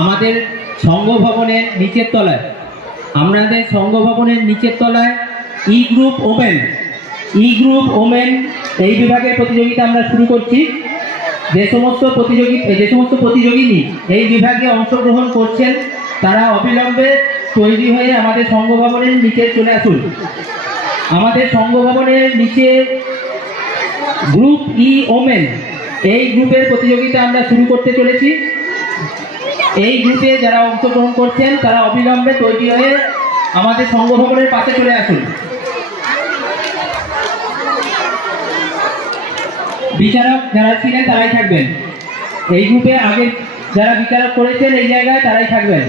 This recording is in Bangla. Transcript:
আমাদের সংঘ ভবনের নিচের তলায় ই গ্রুপ ওমেন এই বিভাগের প্রতিযোগিতা আমরা শুরু করছি। যে সমস্ত প্রতিযোগিনী এই বিভাগে অংশগ্রহণ করছেন তারা অবিলম্বে তৈরি হয়ে আমাদের সংঘ ভবনের নিচে চলে আসুন। আমাদের সংঘ ভবনের নিচে গ্রুপ ওমেন এই গ্রুপের প্রতিযোগিতা আমরা শুরু করতে চলেছি। এই গ্রুপে যারা অংশগ্রহণ করছেন তারা অবিলম্বে তৈরি হয়ে আমাদের সংঘ ভবনের পাশে চলে আসুন। বিচারক যারা ছিলেন তারাই থাকবেন। এই গ্রুপে আগে যারা বিচারক করেছেন এই জায়গায় তারাই থাকবেন।